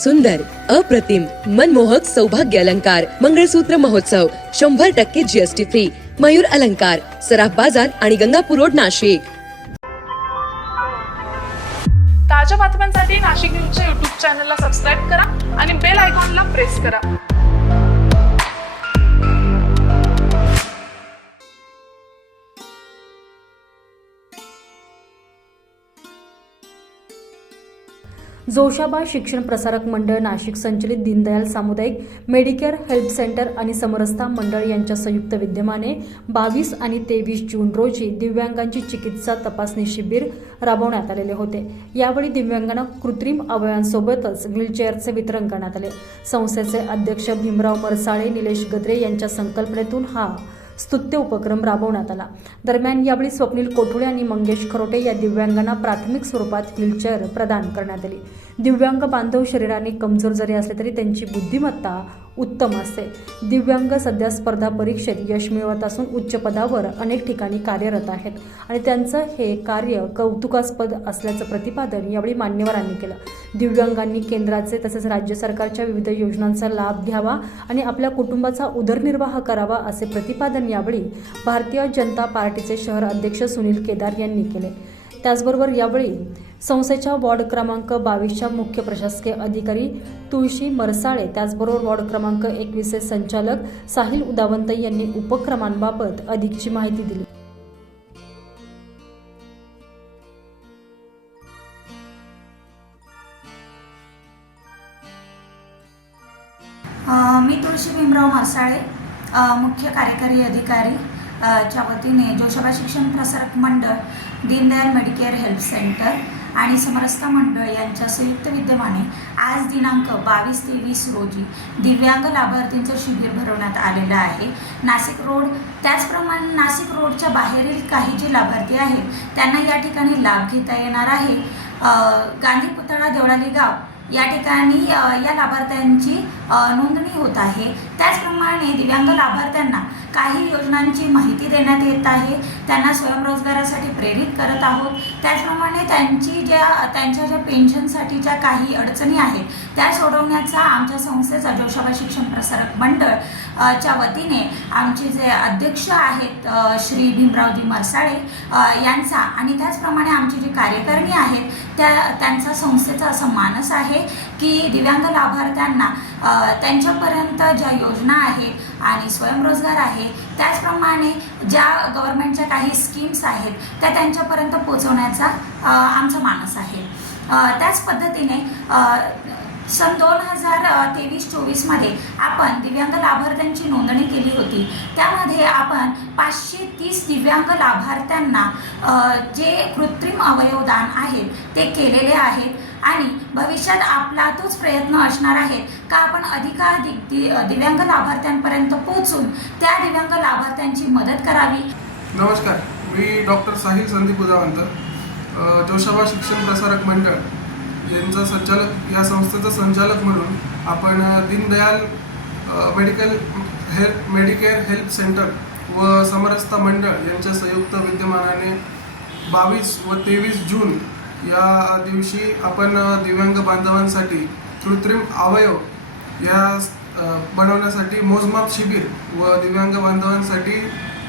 सुंदर, अप्रतिम, मनमोहक सौभाग्य अलंकार मंगळसूत्र महोत्सव 100% GST फ्री. मयूर अलंकार, सराफ बाजार आणि गंगापूर रोड, नाशिक. ताज्या बातम्यांसाठी नाशिक न्यूजच्या YouTube चॅनलला सबस्क्राईब करा आणि बेल आयकॉनला प्रेस करा. जोशाबा शिक्षण प्रसारक मंडळ नाशिक संचलित दीनदयाल सामुदायिक मेडिकेअर हेल्प सेंटर आणि समरसता मंडळ यांच्या संयुक्त विद्यमाने 22 आणि 23 जून रोजी दिव्यांगांची चिकित्सा तपासणी शिबिर राबवण्यात आलेले होते. यावेळी दिव्यांगांना कृत्रिम अवयवांसोबतच व्हीलचेअरचे वितरण करण्यात आले. संस्थेचे अध्यक्ष भीमराव मरसाळे, निलेश गद्रे यांच्या संकल्पनेतून हा स्तुत्य उपक्रम राबवण्यात आला. दरम्यान यावेळी स्वप्नील कोठुळे आणि मंगेश खरोटे या दिव्यांगांना प्राथमिक स्वरूपात व्हीलचेअर प्रदान करण्यात आली. दिव्यांग बांधव शरीराने कमजोर जरी असले तरी त्यांची बुद्धिमत्ता उत्तम असते. दिव्यांग सध्या स्पर्धा परीक्षेत यश मिळवत असून उच्च पदावर अनेक ठिकाणी कार्यरत आहेत आणि त्यांचं हे कार्य कौतुकास्पद असल्याचं प्रतिपादन यावेळी मान्यवरांनी केलं. दिव्यांगांनी केंद्राचे तसेच राज्य सरकारच्या विविध योजनांचा लाभ घ्यावा आणि आपल्या कुटुंबाचा उदरनिर्वाह करावा असे प्रतिपादन यावेळी भारतीय जनता पार्टीचे शहर अध्यक्ष सुनील केदार यांनी केले. त्याचबरोबर यावेळी संस्थेच्या वॉर्ड क्रमांक 22च्या मुख्य प्रशासकीय अधिकारी तुळशी मरसाळे, त्याचबरोबर वॉर्ड क्रमांक 21चे संचालक साहिल उदावंत यांनी उपक्रमांबाबत अधिकची माहिती दिली. मी तुळशी भीमराव मरसाळे, मुख्य कार्यकारी अधिकारी च्या वतीने जोशाबा शिक्षण Prasarak Mandal, Deendayal Medicare help centre आणि समरसता मंडळ यांच्या संयुक्त विद्यमाने आज दिनांक 22-23 रोजी दिव्यांग लाभार्थींचं शिबिर भरवण्यात आलेलं आहे. नाशिक रोड, त्याचप्रमाणे नाशिक रोडच्या बाहेरील काही जे लाभार्थी आहेत त्यांना या ठिकाणी लाभ घेता येणार आहे. गांधी पुतळा, देवळाली गाव या ठिकाणी या लाभार्थ्यांची नोंदणी होत आहे. त्याचप्रमाणे दिव्यांग लाभार्थ्यांना काही योजनांची माहिती देण्यात येत आहे. त्यांना स्वयंरोजगारासाठी प्रेरित करत आहोत. त्याचप्रमाणे त्यांच्या ज्या पेन्शनसाठीच्या काही अडचणी आहेत त्या सोडवण्याचा आमच्या संस्थेचा जोशाबा शिक्षण प्रसारक मंडळ च्या वतीने आमचे जे अध्यक्ष आहेत श्री भीमरावजी मरसाळे यांचा आणि त्याचप्रमाणे आमची जी कार्यकारिणी आहेत त्यांचा संस्थेचा असा मानस आहे की दिव्यांग लाभार्थ्यांना त्यांच्यापर्यंत ज्या योजना आहेत आणि स्वयंरोजगार आहे, त्याचप्रमाणे ज्या गव्हर्नमेंटच्या काही स्कीम्स आहेत त्या त्यांच्यापर्यंत पोहोचवण्याचा आमचा मानस आहे. त्याच पद्धतीने सन 2023-24 मध्ये आपण दिव्यांग लाभार्थ्यांची नोंदणी केली होती. त्यामध्ये आपण 530 दिव्यांग लाभार्थ्यांना जे कृत्रिम अवयवदान आहेत ते केलेले आहेत आणि भविष्यात आपला तोच प्रयत्न असणार आहे का आपण अधिकाधिक दिव्यांग लाभार्थ्यांपर्यंत पोहोचून त्या दिव्यांग लाभार्थ्यांची मदत करावी. नमस्कार, मी डॉक्टर साहिल संदीप उदावंत, जोशाबा शिक्षण प्रसारक मंडळ यांचा संचालक, या संस्थेचा संचालक म्हणून आपण दीनदयाल मेडिकेअर हेल्प सेंटर व समरसता मंडळ यांच्या संयुक्त विद्यमानाने 22 व 23 जून या दिवशी आपण दिव्यांग बांधवांसाठी कृत्रिम अवयव या बनवण्यासाठी मोजमाप शिबिर व दिव्यांग बांधवांसाठी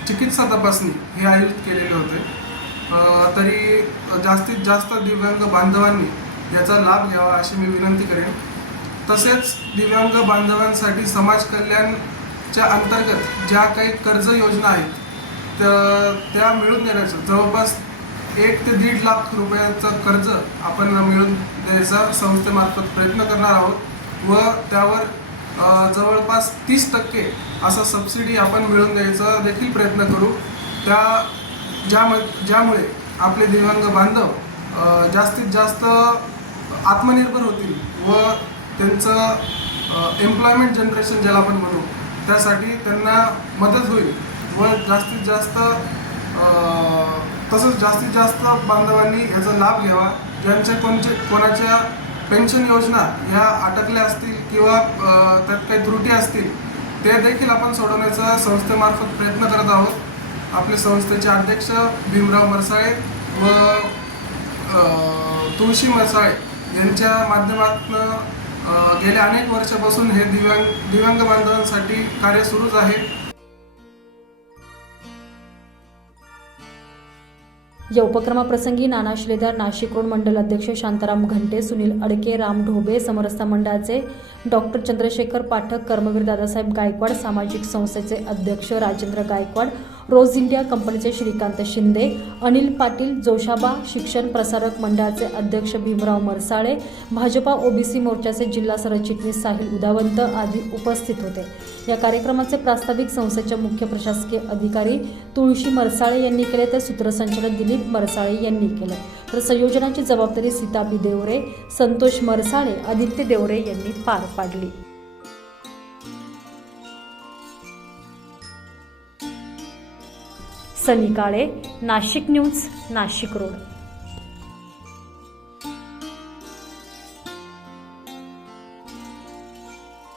चिकित्सा तपासणी हे आयोजित केलेले होते. तरी जास्तीत जास्त दिव्यांग बांधवांनी याचा लाभ घ्यावा अशी मी विनंती करेन. तसेच दिव्यांग बांधवांसाठी समाज कल्याणच्या अंतर्गत ज्या काही कर्ज योजना आहेत त्या मिळवून देण्याचं जवळपास 1 ते 1.5 लाख रुपयाचं कर्ज आपण मिळवून द्यायचा संस्थेमार्फत प्रयत्न करणार आहोत व त्यावर जवळपास 30% असं सबसिडी आपण मिळवून द्यायचा देखील प्रयत्न करू. ज्यामुळे आपले दिव्यांग बांधव जास्तीत जास्त आत्मनिर्भर होतील व त्यांचं एम्प्लॉयमेंट जनरेशन ज्याला आपण म्हणू त्यासाठी त्यांना मदत होईल व जास्तीत जास्त बांधवांनी याचा लाभ घ्यावा. ज्यांचे कोणाच्या पेन्शन योजना ह्या अटकल्या असतील किंवा त्यात काही त्रुटी असतील ते देखील आपण सोडवण्याचा संस्थेमार्फत प्रयत्न करत आहोत. आपले संस्थेचे अध्यक्ष भीमराव मरसाळे व तुळशी मरसाळे यांच्या माध्यमातून गेल्या अनेक वर्षापासून हे दिव्यांग बांधवांसाठी कार्य सुरूच आहे. या उपक्रमाप्रसंगी नाना शिलेदार, नाशिक रोड मंडल अध्यक्ष शांताराम घंटे, सुनील अडके, राम ढोबे, समरसता मंडळाचे डॉक्टर चंद्रशेखर पाठक, कर्मवीर दादासाहेब गायकवाड, सामाजिक संस्थेचे अध्यक्ष राजेंद्र गायकवाड, रोज इंडिया कंपनीचे श्रीकांत शिंदे, अनिल पाटील, जोशाबा शिक्षण प्रसारक मंडळाचे अध्यक्ष भीमराव मरसाळे, भाजपा ओबीसी मोर्चाचे जिल्हा सरचिटणीस साहिल उदावंत आदी उपस्थित होते. या कार्यक्रमाचे प्रास्ताविक संस्थेचे मुख्य प्रशासकीय अधिकारी तुळशी मरसाळे यांनी केले, तर सूत्रसंचालन दिलीप मरसाळे यांनी केले, तर संयोजनाची जबाबदारी सीता बी देवरे, संतोष मरसाळे, आदित्य देवरे यांनी पार पाडली. सनी काळे, नाशिक न्यूज, नाशिक रोड.